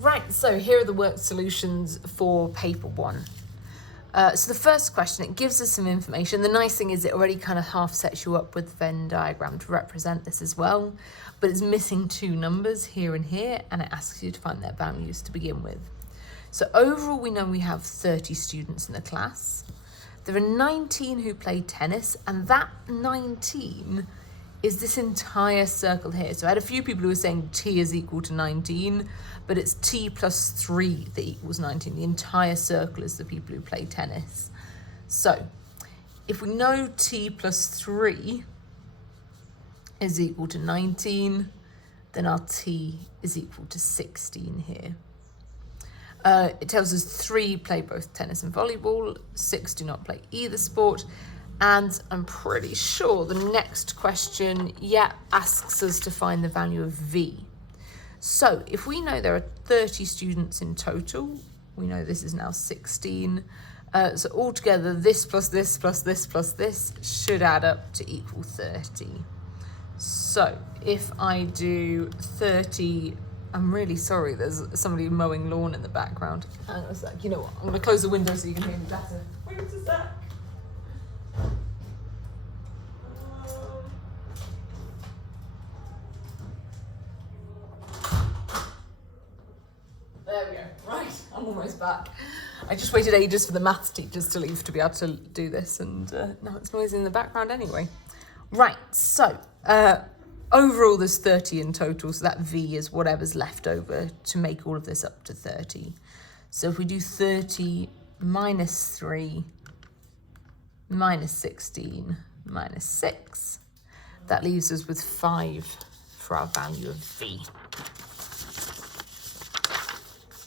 Right, so here are the work solutions for paper 1. So the first question, it gives us some information. The nice thing is it already kind of half sets you up with the Venn diagram to represent this as well, but it's missing 2 numbers here and here, and it asks you to find their values to begin with. So overall, we know we have 30 students in the class. There are 19 who play tennis, and that 19 is this entire circle here. So I had a few people who were saying T is equal to 19, but it's T plus 3 that equals 19. The entire circle is the people who play tennis. So if we know T plus 3 is equal to 19, then our T is equal to 16 here. It tells us 3 play both tennis and volleyball, 6 do not play either sport, and I'm pretty sure the next question, asks us to find the value of V. So if we know there are 30 students in total, we know this is now 16. So altogether, this plus this plus this plus this should add up to equal 30. So if I do 30, I'm really sorry, there's somebody mowing lawn in the background. Hang on a sec, you know what, I'm gonna close the window so you can hear me better. Wait a sec. There we go, right, I'm almost back. I just waited ages for the maths teachers to leave to be able to do this, and now it's noisy in the background anyway. Right, so overall there's 30 in total, so that V is whatever's left over to make all of this up to 30. So if we do 30 minus 3 minus 16 minus 6, that leaves us with 5 for our value of V.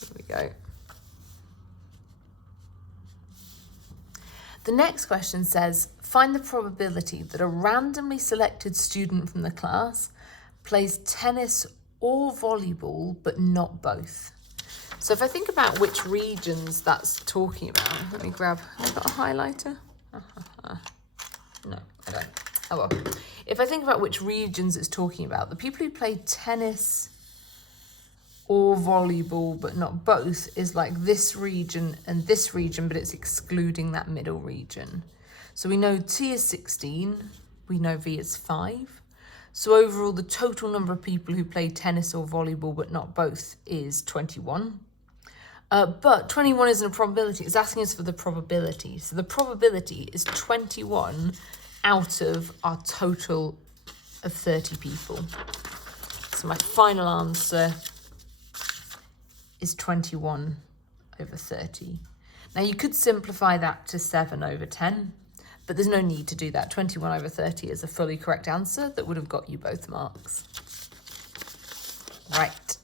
There we go. The next question says, find the probability that a randomly selected student from the class plays tennis or volleyball, but not both. So if I think about which regions that's talking about, let me grab, have I got a highlighter? No, I don't. Oh well. If I think about which regions it's talking about, the people who play tennis or volleyball, but not both, is like this region and this region, but it's excluding that middle region. So we know T is 16, we know V is 5. So overall, the total number of people who play tennis or volleyball, but not both, is 21. But 21 isn't a probability, it's asking us for the probability. So the probability is 21 out of our total of 30 people. So my final answer is 21 over 30. Now you could simplify that to 7 over 10, but there's no need to do that. 21 over 30 is a fully correct answer that would have got you both marks. Right.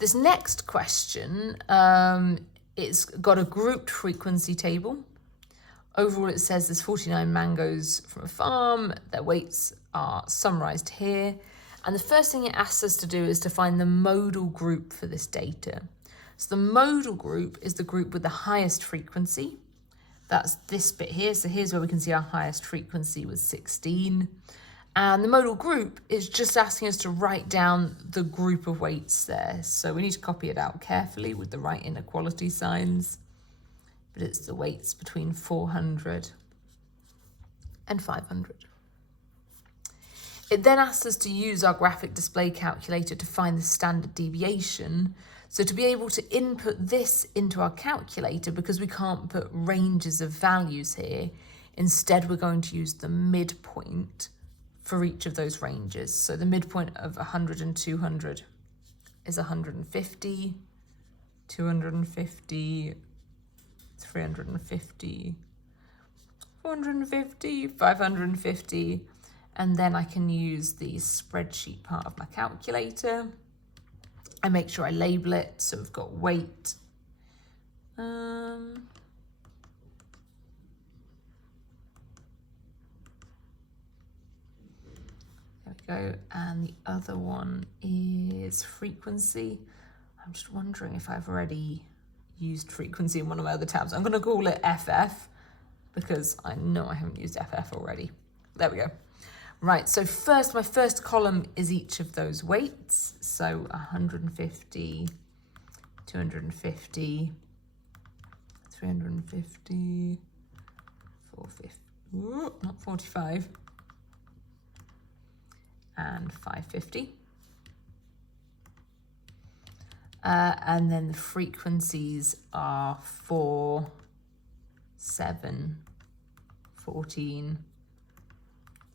This next question, it's got a grouped frequency table. Overall, it says there's 49 mangoes from a farm. Their weights are summarized here. And the first thing it asks us to do is to find the modal group for this data. So the modal group is the group with the highest frequency. That's this bit here. So here's where we can see our highest frequency was 16. And the modal group is just asking us to write down the group of weights there. So we need to copy it out carefully with the right inequality signs. But it's the weights between 400 and 500. It then asks us to use our graphic display calculator to find the standard deviation. So to be able to input this into our calculator, because we can't put ranges of values here, instead we're going to use the midpoint for each of those ranges. So the midpoint of 100 and 200 is 150, 250, 350, 450, 550, and then I can use the spreadsheet part of my calculator. I make sure I label it, so we've got weight. There we go, and the other one is frequency. I'm just wondering if I've already used frequency in one of my other tabs. I'm going to call it FF because I know I haven't used FF already. There we go. Right, so first, my first column is each of those weights. So 150, 250, 350, 450, not 45, and 550. And then the frequencies are 4, 7, 14,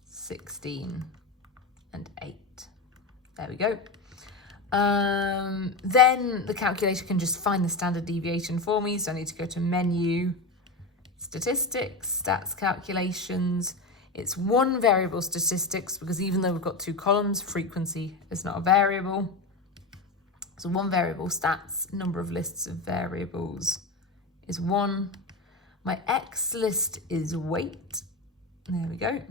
16, and 8. There we go. Then the calculator can just find the standard deviation for me. So I need to go to Menu, Statistics, Stats Calculations. It's one variable statistics because even though we've got two columns, frequency is not a variable. So one variable stats, number of lists of variables is 1. My X list is weight. There we go.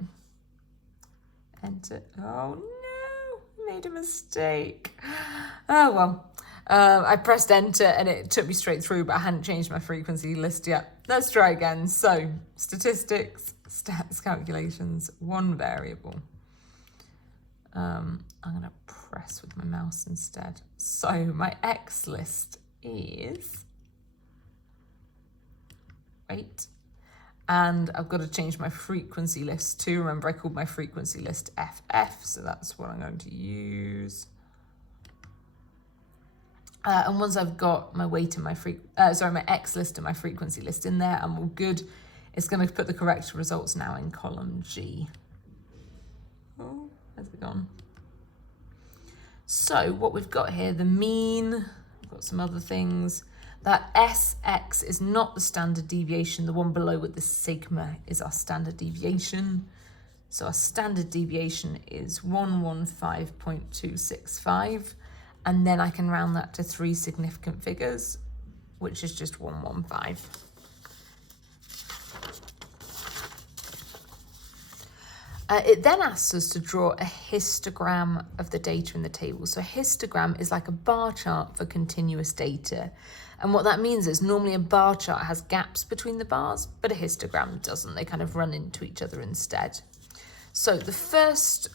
Enter. Oh no, made a mistake. Oh well. I pressed enter and it took me straight through, but I hadn't changed my frequency list yet. Let's try again. So statistics, stats calculations, one variable. I'm going to press with my mouse instead. So my X list is weight. And I've got to change my frequency list too. Remember, I called my frequency list FF, so that's what I'm going to use. And once I've got my weight and my my X list and my frequency list in there, I'm all good. It's going to put the correct results now in column G. Oh, where's it gone? So what we've got here, the mean, we've got some other things. That SX is not the standard deviation. The one below with the sigma is our standard deviation. So our standard deviation is 115.265. And then I can round that to 3 significant figures, which is just 115. It then asks us to draw a histogram of the data in the table. So a histogram is like a bar chart for continuous data. And what that means is normally a bar chart has gaps between the bars, but a histogram doesn't. They kind of run into each other instead. So the first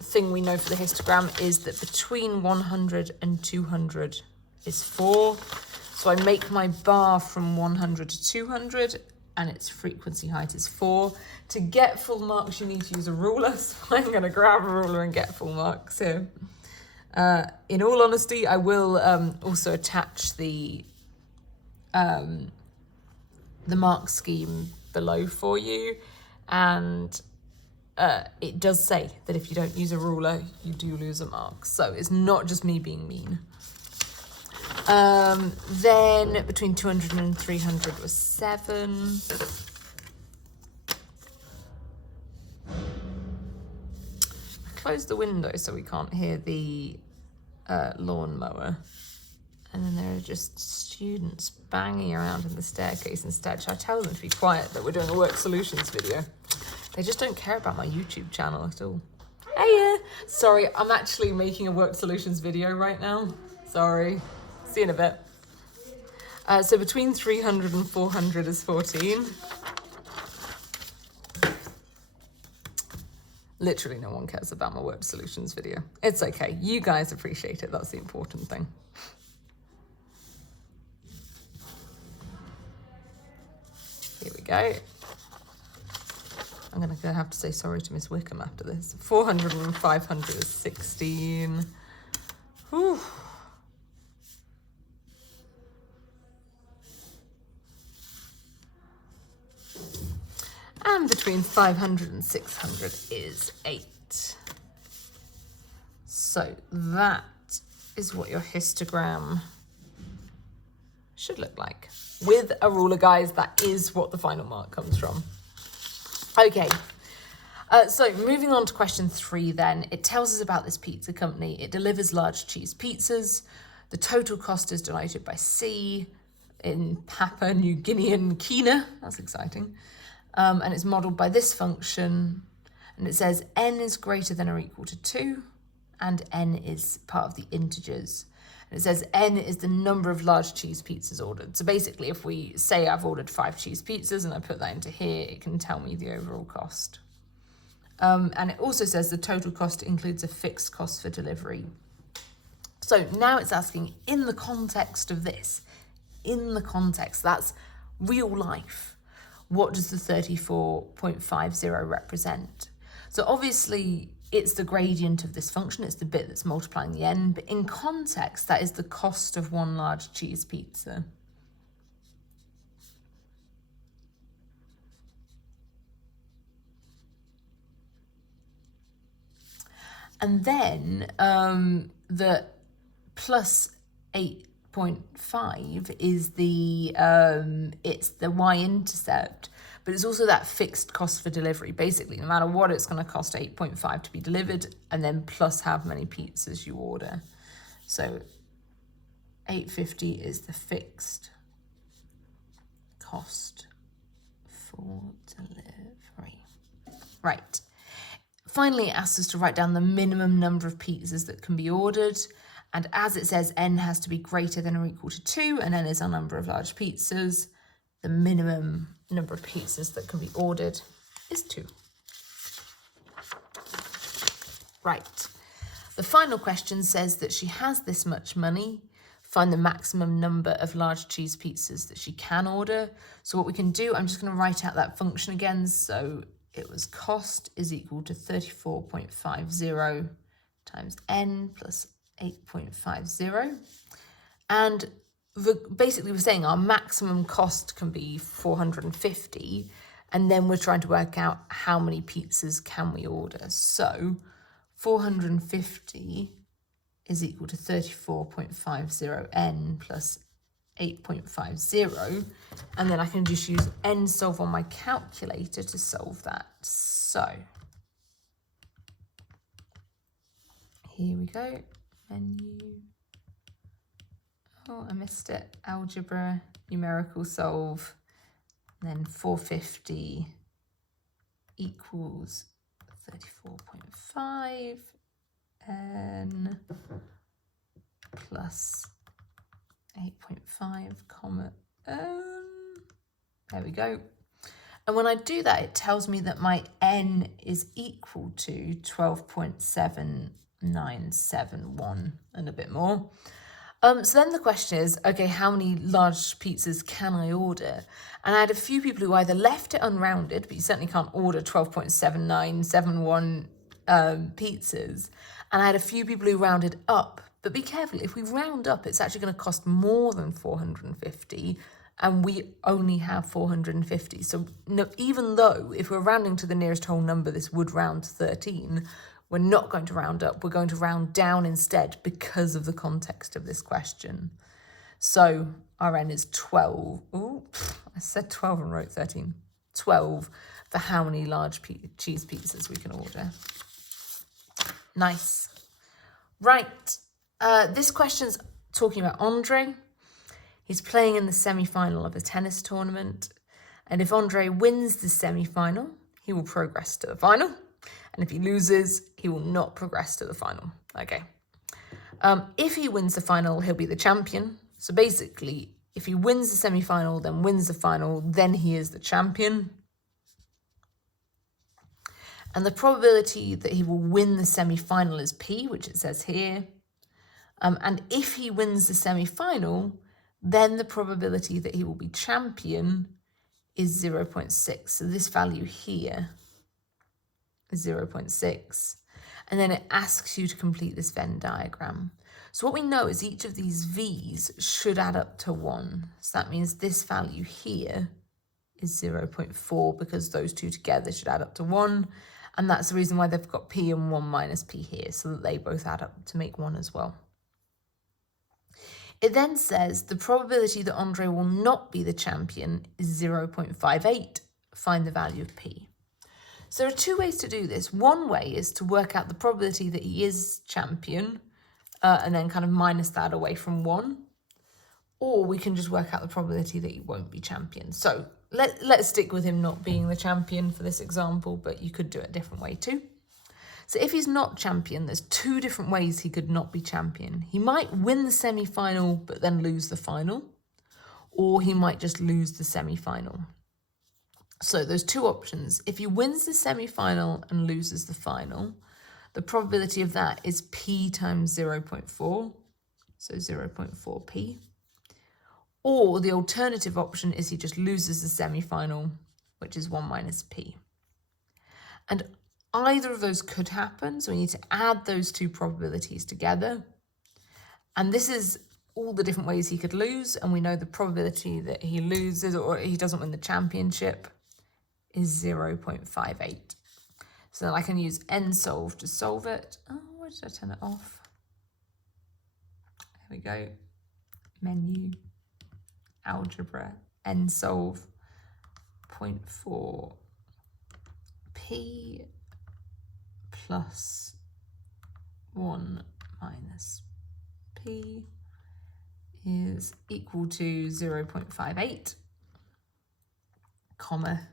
thing we know for the histogram is that between 100 and 200 is 4. So I make my bar from 100 to 200 and its frequency height is 4. To get full marks, you need to use a ruler. So I'm going to grab a ruler and get full marks here. In all honesty, I will also attach the mark scheme below for you. And it does say that if you don't use a ruler, you do lose a mark. So it's not just me being mean. Then between 200 and 300 was 7. Close the window so we can't hear the lawnmower. And then there are just students banging around in the staircase instead. Should I tell them to be quiet, that we're doing a work solutions video? They just don't care about my YouTube channel at all. Hey, sorry, I'm actually making a work solutions video right now. Sorry. See you in a bit. So between 300 and 400 is 14. Literally no one cares about my word solutions video. It's okay. You guys appreciate it. That's the important thing. Here we go. I'm going to have to say sorry to Miss Wickham after this. 400 and 500 is 16. Whew. And between 500 and 600 is 8. So that is what your histogram should look like. With a ruler, guys, that is what the final mark comes from. Okay, so moving on to question 3 then. It tells us about this pizza company. It delivers large cheese pizzas. The total cost is denoted by C in Papua New Guinean kina. That's exciting. And it's modeled by this function, and it says n is greater than or equal to 2, and n is part of the integers. And it says n is the number of large cheese pizzas ordered. So basically, if we say I've ordered 5 cheese pizzas and I put that into here, it can tell me the overall cost. And it also says the total cost includes a fixed cost for delivery. So now it's asking, in the context of this, in the context, that's real life, what does the 34.50 represent? So obviously it's the gradient of this function, it's the bit that's multiplying the n, but in context, that is the cost of one large cheese pizza. And then the plus 8.5 is the it's the y-intercept, but it's also that fixed cost for delivery. Basically, no matter what, it's going to cost 8.5 to be delivered, and then plus how many pizzas you order. So 8.50 is the fixed cost for delivery. Right. Finally, it asks us to write down the minimum number of pizzas that can be ordered. And as it says, n has to be greater than or equal to 2, and n is our number of large pizzas. The minimum number of pizzas that can be ordered is 2. Right. The final question says that she has this much money. Find the maximum number of large cheese pizzas that she can order. So what we can do, I'm just going to write out that function again. So it was cost is equal to 34.50 times n plus 8.50. And basically we're saying our maximum cost can be 450, and then we're trying to work out how many pizzas can we order. So 450 is equal to 34.50 n plus 8.50, and then I can just use nsolve on my calculator to solve that. So here we go, menu, oh I missed it, algebra, numerical solve, and then 450 equals 34.5 n plus 8.5 comma there we go. And when I do that, it tells me that my n is equal to 12.7971 and a bit more. So then the question is, okay, how many large pizzas can I order? And I had a few people who either left it unrounded, but you certainly can't order 12.7971 pizzas. And I had a few people who rounded up. But be careful, if we round up, it's actually going to cost more than 450, and we only have 450. So no, even though if we're rounding to the nearest whole number, this would round to 13, we're not going to round up, we're going to round down instead because of the context of this question. So our n is 12. Oh, I said 12 and wrote 13. 12 for how many large cheese pizzas we can order. Nice. Right. This question's talking about Andre. He's playing in the semi-final of a tennis tournament. And if Andre wins the semi-final, he will progress to the final. And if he loses, he will not progress to the final. Okay. If he wins the final, he'll be the champion. So basically, if he wins the semi-final, then wins the final, then he is the champion. And the probability that he will win the semi-final is P, which it says here. And if he wins the semi-final, then the probability that he will be champion is 0.6. So this value here is 0.6. And then it asks you to complete this Venn diagram. So what we know is each of these V's should add up to 1. So that means this value here is 0.4 because those two together should add up to 1. And that's the reason why they've got P and 1 minus P here, so that they both add up to make 1 as well. It then says the probability that Andre will not be the champion is 0.58. Find the value of P. So there are two ways to do this. One way is to work out the probability that he is champion and then kind of minus that away from 1. Or we can just work out the probability that he won't be champion. So let's stick with him not being the champion for this example, but you could do it a different way too. So if he's not champion, there's two different ways he could not be champion. He might win the semi-final, but then lose the final, or he might just lose the semi-final. So those two options, if he wins the semi-final and loses the final, the probability of that is p times 0.4, so 0.4p. Or the alternative option is he just loses the semi-final, which is 1 minus p. And either of those could happen, so we need to add those two probabilities together. And this is all the different ways he could lose, and we know the probability that he loses or he doesn't win the championship is 0.58. So then I can use nsolve to solve it. Oh, why did I turn it off? There we go. Menu, algebra, nsolve, 0.4 p plus 1 minus p is equal to 0.58, comma,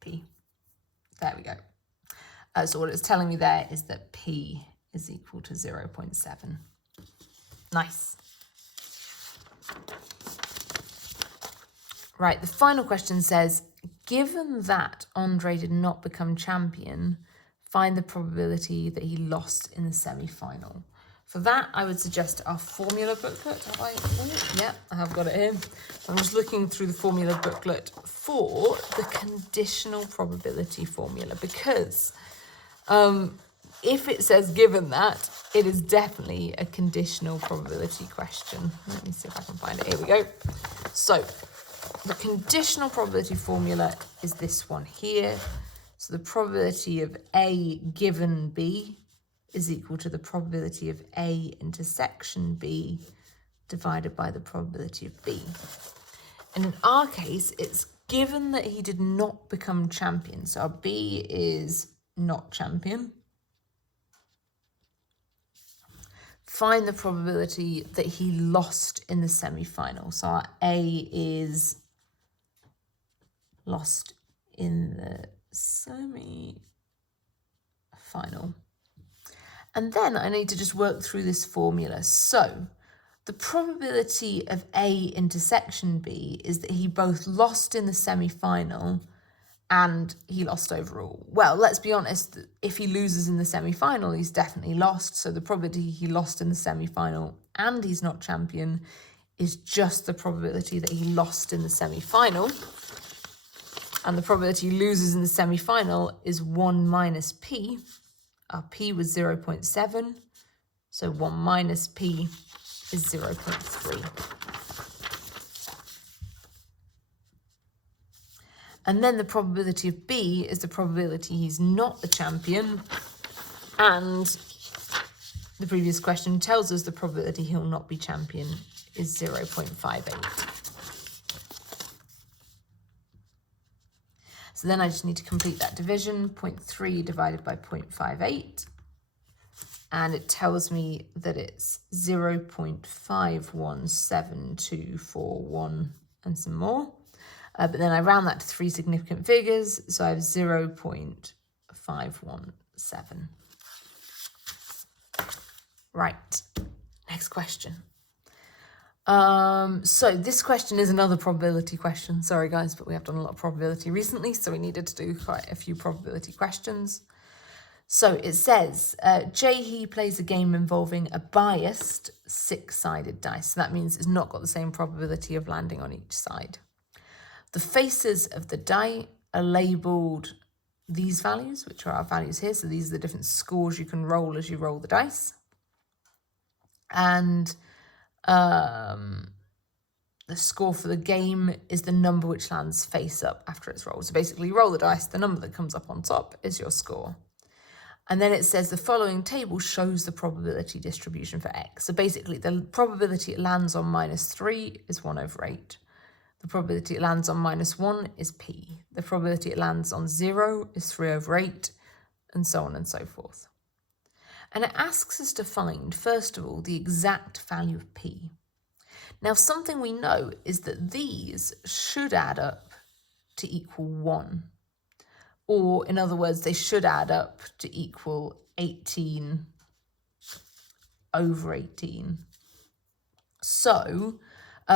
p. There we go. So what it's telling me there is that p is equal to 0.7. Nice. Right, the final question says, given that Andre did not become champion, find the probability that he lost in the semi-final. For that, I would suggest our formula booklet. Have I? Oh, yeah, I have got it here. I'm just looking through the formula booklet for the conditional probability formula, because if it says given that, it is definitely a conditional probability question. Let me see if I can find it. Here we go. So the conditional probability formula is this one here. So the probability of A given B is equal to the probability of A intersection B divided by the probability of B. And in our case, it's given that he did not become champion. So our B is not champion. Find the probability that he lost in the semi-final. So our A is lost in the semi-final. And then I need to just work through this formula. So the probability of A intersection B is that he both lost in the semi-final and he lost overall. Well, let's be honest, if he loses in the semi-final, he's definitely lost. So the probability he lost in the semi-final and he's not champion is just the probability that he lost in the semi-final. And the probability he loses in the semi-final is 1 minus p. Our p was 0.7, so 1 minus p is 0.3. And then the probability of B is the probability he's not the champion. And the previous question tells us the probability he'll not be champion is 0.58. So then I just need to complete that division, 0.3 divided by 0.58. And it tells me that it's 0.517241 and some more. But then I round that to 3 significant figures, so I have 0.517. Right, next question. So this question is another probability question. Sorry guys, but we have done a lot of probability recently, so we needed to do quite a few probability questions. So it says, Jai-hee plays a game involving a biased 6-sided dice. So that means it's not got the same probability of landing on each side. The faces of the die are labelled these values, which are our values here. So these are the different scores you can roll as you roll the dice. And the score for the game is the number which lands face up after it's rolled. So basically you roll the dice, the number that comes up on top is your score. And then it says the following table shows the probability distribution for x. So basically the probability it lands on -3 is 1/8. The probability it lands on -1 is p. The probability it lands on 0 is 3/8, and so on and so forth. And it asks us to find, first of all, the exact value of p. Now, something we know is that these should add up to equal 1. Or, in other words, they should add up to equal 18/18. So,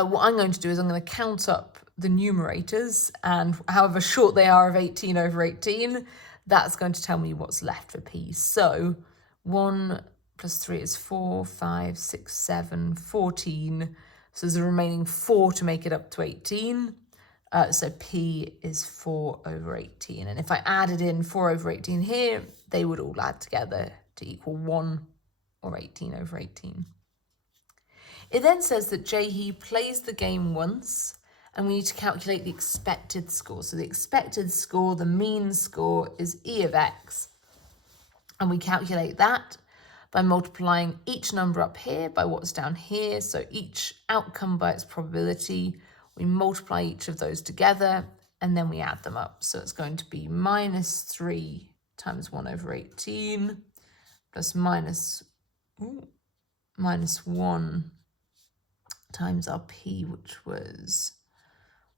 What I'm going to do is I'm going to count up the numerators, and however short they are of 18 over 18, that's going to tell me what's left for p. So 1 plus 3 is 4, 5, 6, 7, 14. So there's a remaining 4 to make it up to 18. So p is 4 over 18. And if I added in 4 over 18 here, they would all add together to equal 1 or 18 over 18. It then says that Jaehee plays the game once, and we need to calculate the expected score. So the expected score, the mean score, is E of x. And we calculate that by multiplying each number up here by what's down here. So each outcome by its probability. We multiply each of those together, and then we add them up. So it's going to be minus 3 times 1 over 18 plus minus 1 times our p, which was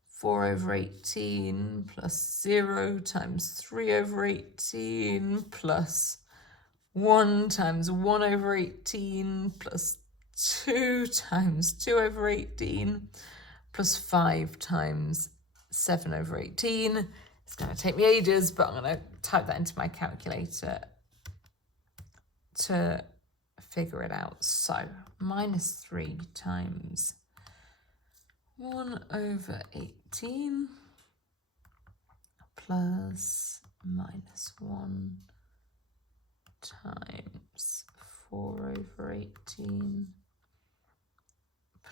4 over 18 plus 0 times 3 over 18 plus 1 times 1 over 18 plus 2 times 2 over 18 plus 5 times 7 over 18. It's going to take me ages, but I'm going to type that into my calculator to figure it out. So minus 3 times 1 over 18 plus minus 1 times 4 over 18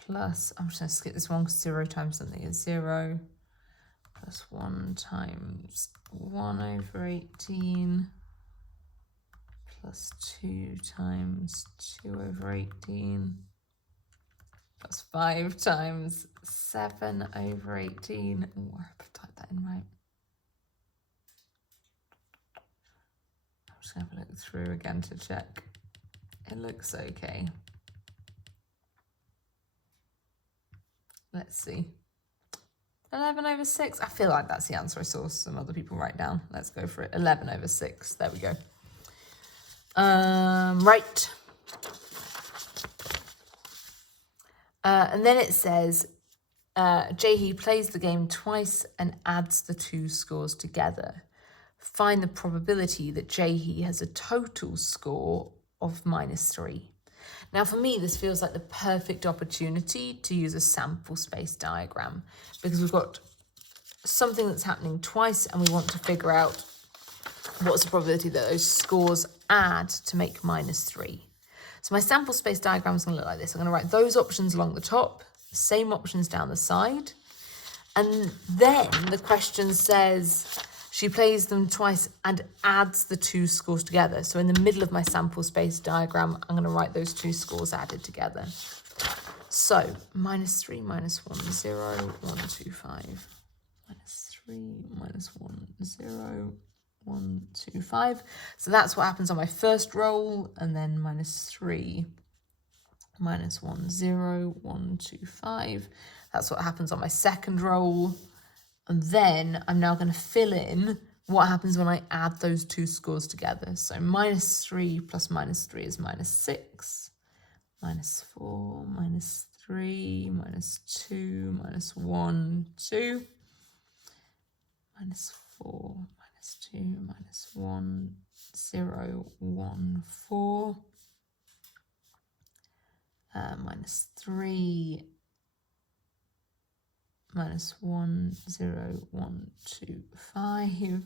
plus, I'm just going to skip this one because 0 times something is 0, plus 1 times 1 over 18 plus 2 times 2 over 18 plus 5 times 7 over 18. Oh, I hope I typed that in right. I'm just going to have a look through again to check. It looks okay. Let's see. 11 over 6. I feel like that's the answer I saw some other people write down. Let's go for it. 11 over 6. There we go. Right. And then it says, Jaehee plays the game twice and adds the two scores together. Find the probability that Jaehee has a total score of minus 3. Now, for me, this feels like the perfect opportunity to use a sample space diagram, because we've got something that's happening twice and we want to figure out what's the probability that those scores add to make minus 3. So my sample space diagram is going to look like this. I'm going to write those options along the top, the same options down the side. And then the question says she plays them twice and adds the two scores together. So in the middle of my sample space diagram, I'm going to write those two scores added together. So minus 3, minus 1, 0, 1, 2, 5. Minus 3, minus 1, 0, 1, 2, 5. So that's what happens on my first roll, and then minus 3, minus 1, 0, 1, 2, 5. That's what happens on my second roll. And then I'm now going to fill in what happens when I add those two scores together. So minus 3 plus minus 3 is minus 6, minus 4, minus 3, minus 2, minus 1, 2, minus 4, minus 2, minus 1, 0, 1, 4, minus 3, minus 1, 0, 1, 2, 5,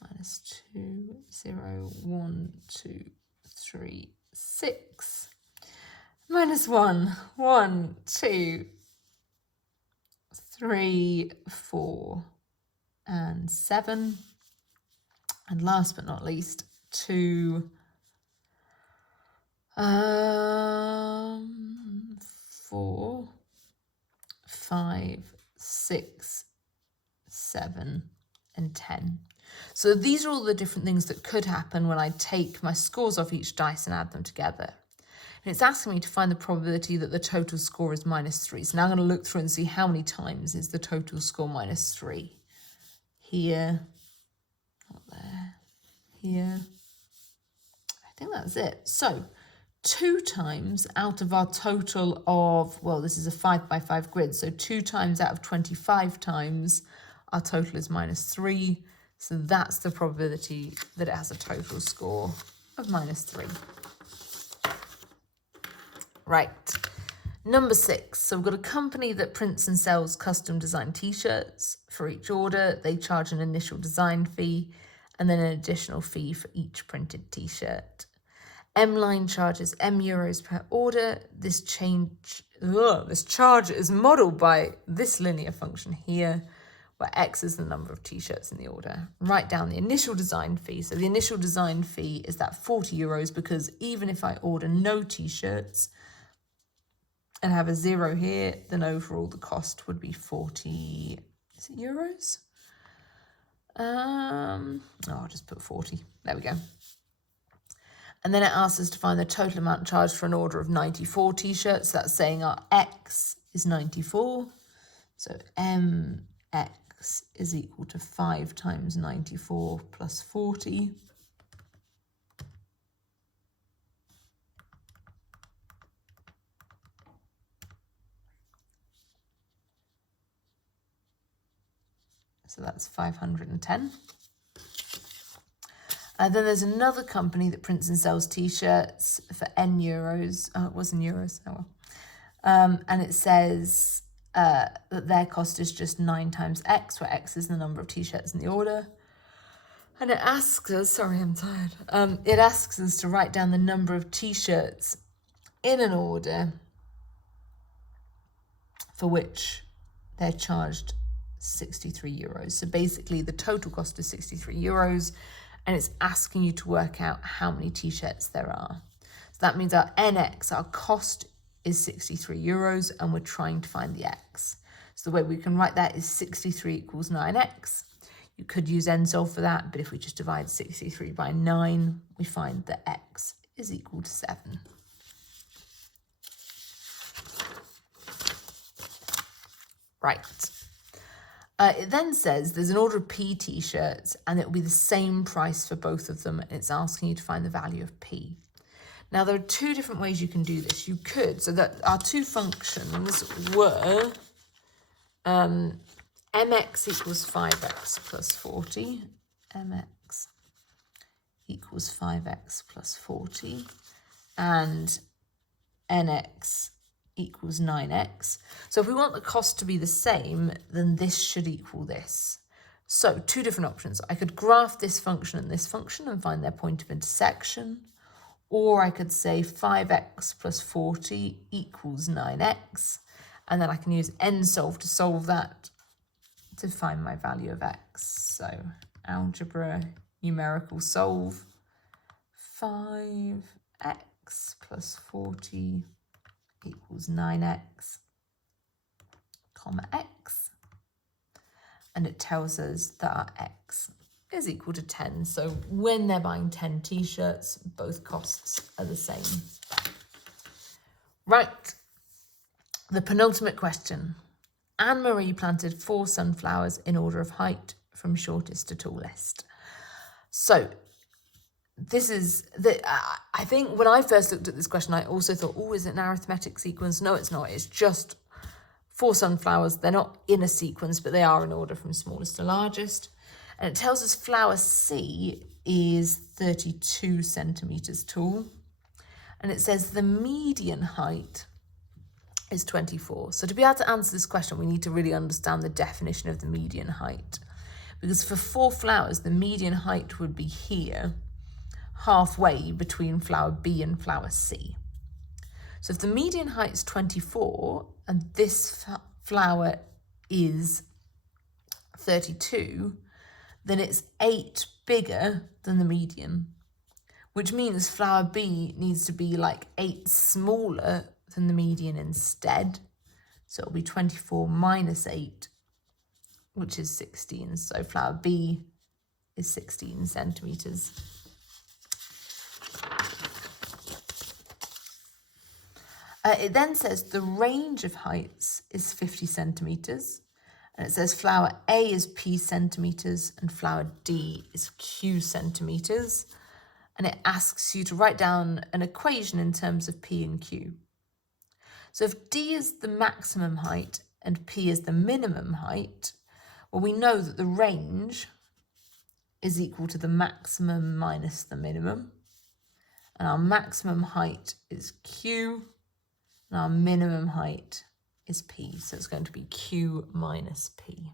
minus 2, 0, 1, 2, 3, 6, minus 1, 1, 2, 3, 4, and 7. And last but not least, 2, 4, 5, 6, 7, and 10. So these are all the different things that could happen when I take my scores off each dice and add them together. And it's asking me to find the probability that the total score is minus 3. So now I'm going to look through and see how many times is the total score minus 3. Here, not there, here. I think that's it. So 2 times out of our total of, well, this is a 5 by 5 grid, so 2 times out of 25 times, our total is -3. So that's the probability that it has a total score of -3. Right. Number 6. So we've got a company that prints and sells custom designed t-shirts. For each order, they charge an initial design fee and then an additional fee for each printed t-shirt. M-Line charges M euros per order. This charge is modeled by this linear function here, where X is the number of t-shirts in the order. Write down the initial design fee. So the initial design fee is that 40 euros, because even if I order no t-shirts and have a 0 here, then overall the cost would be 40, is it euros? I'll just put 40. There we go. And then it asks us to find the total amount charged for an order of 94 t-shirts. That's saying our X is 94. So MX is equal to 5 times 94 plus 40. So that's 510. Then there's another company that prints and sells t-shirts for N euros. Oh, it was in euros. Oh well. And it says that their cost is just 9 times X, where X is the number of t-shirts in the order. And it asks us, sorry, I'm tired. It asks us to write down the number of t-shirts in an order for which they're charged 63 euros. So basically the total cost is 63 euros. And it's asking you to work out how many t-shirts there are. So that means our NX, our cost, is 63 euros, and we're trying to find the X. So the way we can write that is 63 equals 9X. You could use NSOLVE for that, but if we just divide 63 by 9, we find that X is equal to 7. Right. It then says there's an order of P t-shirts and it will be the same price for both of them, and it's asking you to find the value of P. Now, there are 2 different ways you can do this. You could, so that our 2 functions were mx equals 5x plus 40, mx equals 5x plus 40, and nx equals 9x. So if we want the cost to be the same, then this should equal this. So 2 different options. I could graph this function and this function and find their point of intersection, or I could say 5x plus 40 equals 9x, and then I can use NSOLVE to solve that to find my value of x. So algebra, numerical solve, 5x plus 40 equals 9x, comma x, and it tells us that our x is equal to 10. So when they're buying 10 t-shirts, both costs are the same. Right, the penultimate question. Anne-Marie planted 4 sunflowers in order of height from shortest to tallest. So this is, I think when I first looked at this question, I also thought, oh, is it an arithmetic sequence? No, it's not. It's just 4 sunflowers. They're not in a sequence, but they are in order from smallest to largest. And it tells us flower C is 32 centimetres tall. And it says the median height is 24. So to be able to answer this question, we need to really understand the definition of the median height. Because for 4 flowers, the median height would be here, halfway between flower B and flower C. So if the median height is 24 and this flower is 32, then it's 8 bigger than the median, which means flower B needs to be like 8 smaller than the median instead. So it'll be 24 minus 8, which is 16. So flower B is 16 centimetres. It then says the range of heights is 50 centimetres. And it says flower A is P centimetres and flower D is Q centimetres. and it asks you to write down an equation in terms of P and Q. So if D is the maximum height and P is the minimum height, well, we know that the range is equal to the maximum minus the minimum. And our maximum height is Q, and our minimum height is P. So it's going to be Q minus P.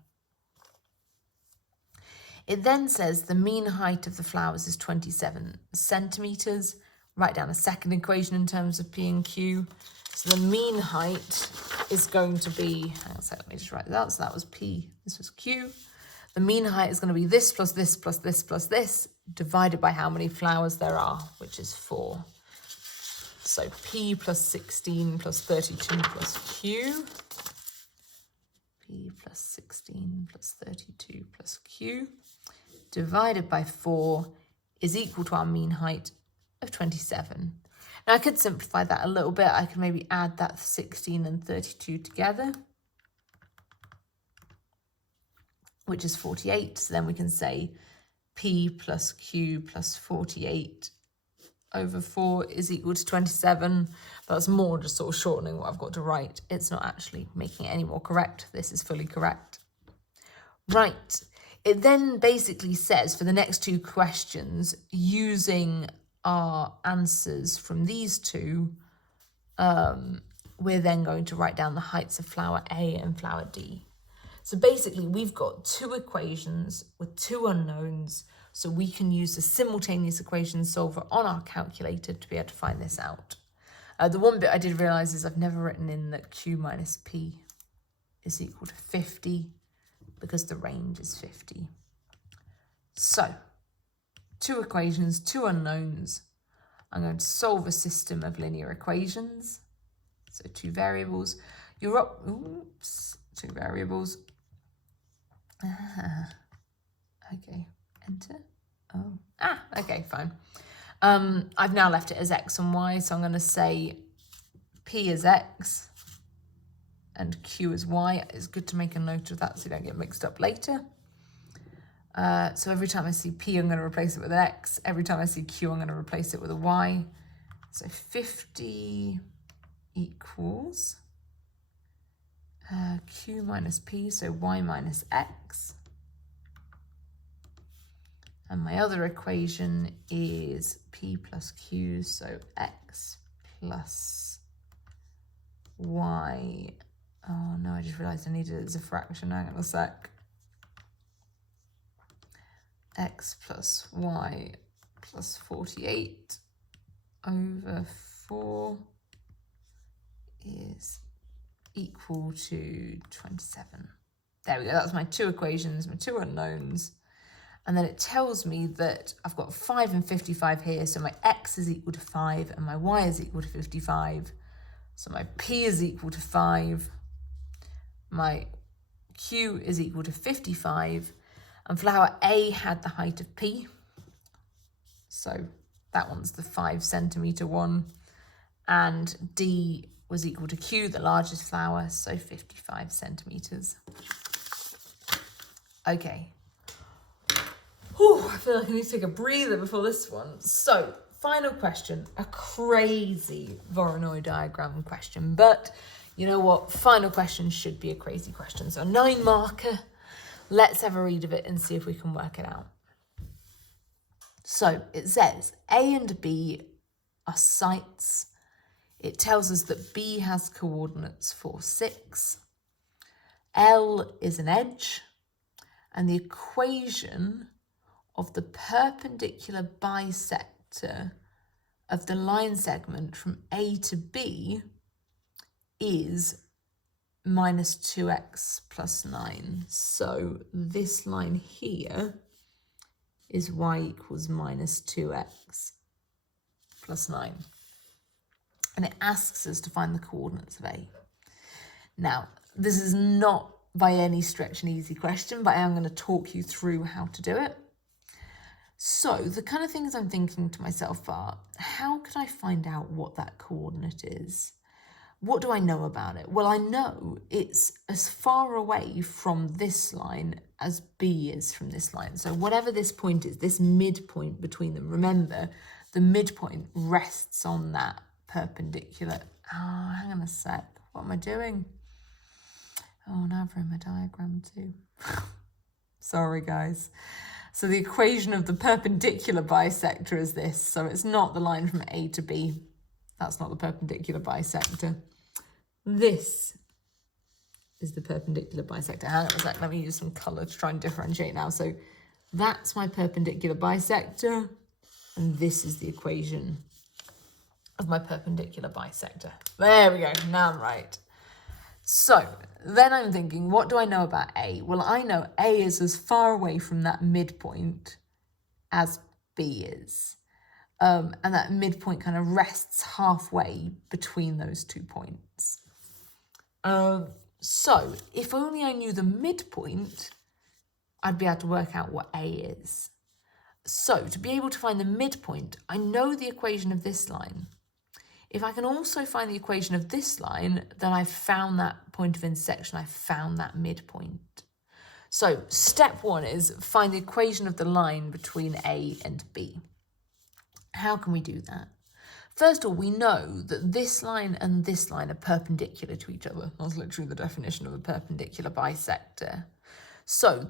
It then says the mean height of the flowers is 27 centimetres. Write down a second equation in terms of P and Q. So the mean height is going to be, hang on a second, let me just write this out. So that was P, this was Q. The mean height is going to be this plus this plus this plus this, divided by how many flowers there are, which is 4. So P plus 16 plus 32 plus Q. P plus 16 plus 32 plus Q, divided by 4 is equal to our mean height of 27. Now I could simplify that a little bit. I could maybe add that 16 and 32 together, which is 48. So then we can say P plus Q plus 48 over 4 is equal to 27. That's more just sort of shortening what I've got to write. It's not actually making it any more correct. This is fully correct. Right. It then basically says for the next two questions, using our answers from these two, we're then going to write down the heights of flower A and flower D. So basically we've got two equations with two unknowns, so we can use the simultaneous equation solver on our calculator to be able to find this out. The one bit I did realise is I've never written in that Q minus P is equal to 50 because the range is 50. So, two equations, two unknowns. I'm going to solve a system of linear equations. So two variables. You're up, oops, two variables. Okay, enter. Oh, okay, fine. I've now left it as X and Y, so I'm going to say P is X and Q is Y. It's good to make a note of that so you don't get mixed up later. So every time I see P, I'm going to replace it with an X. Every time I see Q, I'm going to replace it with a Y. So 50 equals Q minus P, so Y minus X. And my other equation is P plus Q, so X plus Y. Oh no, I just realised I needed it as a fraction. Hang on a sec. X plus Y plus 48 over 4 is equal to 27. There we go, that's my two equations, my two unknowns. And then it tells me that I've got 5 and 55 here, so my X is equal to 5 and my Y is equal to 55. So my P is equal to 5, my Q is equal to 55, and flower A had the height of P. So that one's the 5 centimetre one, and D was equal to Q, the largest flower, so 55 centimetres. Okay. Whew, I feel like I need to take a breather before this one. So, final question, a crazy Voronoi diagram question, but you know what? Final question should be a crazy question. So a 9 marker, let's have a read of it and see if we can work it out. So it says A and B are sites. It tells us that B has coordinates 4, 6. L is an edge, and the equation of the perpendicular bisector of the line segment from A to B is minus 2x plus 9. So this line here is y equals minus 2x plus 9. And it asks us to find the coordinates of A. Now, this is not by any stretch an easy question, but I am going to talk you through how to do it. So the kind of things I'm thinking to myself are, how can I find out what that coordinate is? What do I know about it? Well, I know it's as far away from this line as B is from this line. So whatever this point is, this midpoint between them, remember the midpoint rests on that perpendicular. Oh, hang on a sec. What am I doing? Oh, now I've ruined my diagram too. Sorry, guys. So the equation of the perpendicular bisector is this. So it's not the line from A to B. That's not the perpendicular bisector. This is the perpendicular bisector. Hang on a sec. Let me use some colour to try and differentiate now. So that's my perpendicular bisector. And this is the equation of my perpendicular bisector. There we go. Now I'm right. So then I'm thinking, what do I know about A? Well, I know A is as far away from that midpoint as B is. And that midpoint kind of rests halfway between those 2 points. So if only I knew the midpoint, I'd be able to work out what A is. So to be able to find the midpoint, I know the equation of this line. If I can also find the equation of this line, then I've found that point of intersection, I've found that midpoint. So step one is find the equation of the line between A and B. How can we do that? First of all, we know that this line and this line are perpendicular to each other. That's literally the definition of a perpendicular bisector. So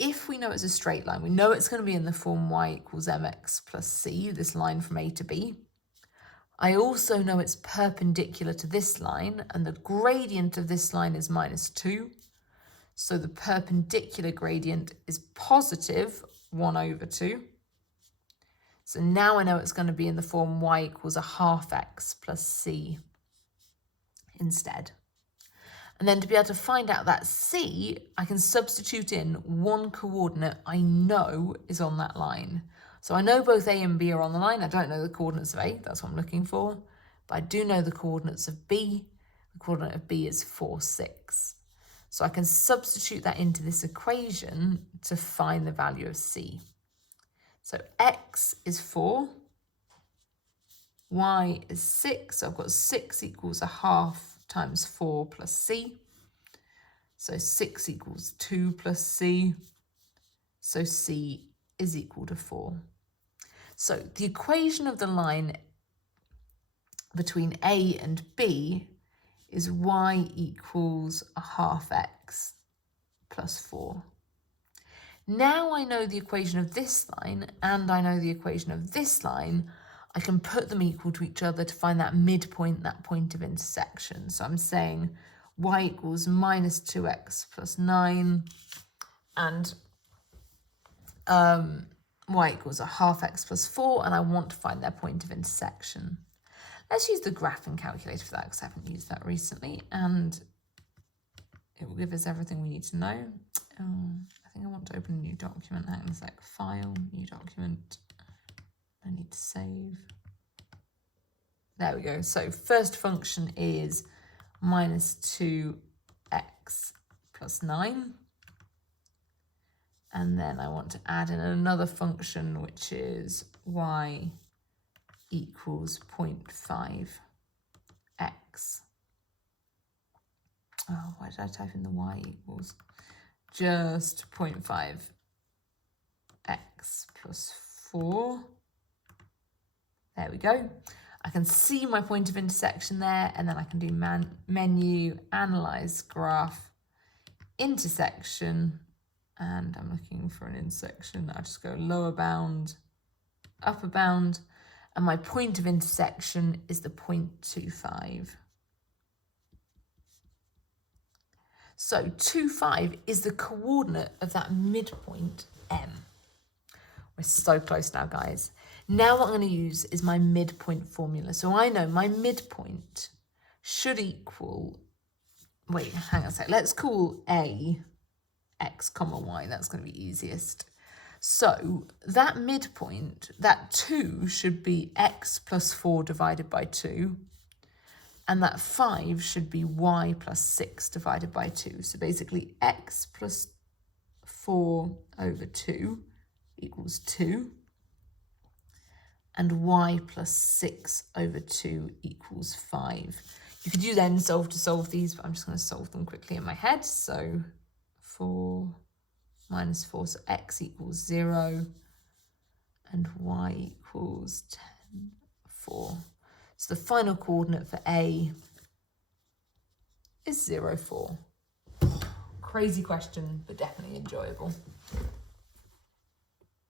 if we know it's a straight line, we know it's going to be in the form y equals mx plus c, this line from A to B. I also know it's perpendicular to this line, and the gradient of this line is -2. So the perpendicular gradient is positive 1/2. So now I know it's going to be in the form y equals 1/2x plus c instead. And then to be able to find out that c, I can substitute in one coordinate I know is on that line. So I know both A and B are on the line. I don't know the coordinates of A, that's what I'm looking for. But I do know the coordinates of B. The coordinate of B is 4, 6. So I can substitute that into this equation to find the value of C. So x is 4, y is 6. So I've got 6 equals 1/2 times 4 plus c. So 6 equals 2 plus c. So c is equal to 4. So the equation of the line between A and B is y equals 1/2x plus 4. Now I know the equation of this line and I know the equation of this line, I can put them equal to each other to find that midpoint, that point of intersection. So I'm saying y equals -2x plus 9 and y equals 1/2x plus 4, and I want to find their point of intersection. Let's use the graphing calculator for that because I haven't used that recently, and it will give us everything we need to know. I think I want to open a new document. Hang on a sec. File, new document. I need to save. There we go. So first function is -2x plus 9. And then I want to add in another function, which is y equals 0.5x. Oh, why did I type in the y equals? Just 0.5x plus 4. There we go. I can see my point of intersection there, and then I can do menu, analyze graph, intersection, and I'm looking for an intersection. I just go lower bound, upper bound, and my point of intersection is the 0.25. So 25 is the coordinate of that midpoint M. We're so close now, guys. Now what I'm going to use is my midpoint formula. So I know my midpoint should equal, wait, hang on a sec. Let's call A x comma y. That's going to be easiest. So that midpoint, that 2 should be x plus 4 divided by 2. And that 5 should be y plus 6 divided by 2. So basically x plus 4 over 2 equals 2. And y plus 6 over 2 equals 5. You could use n solve to solve these, but I'm just going to solve them quickly in my head. So 4 minus 4, so x equals 0. And and y equals 10, 4. So the final coordinate for A is 0, 4. Crazy question, but definitely enjoyable.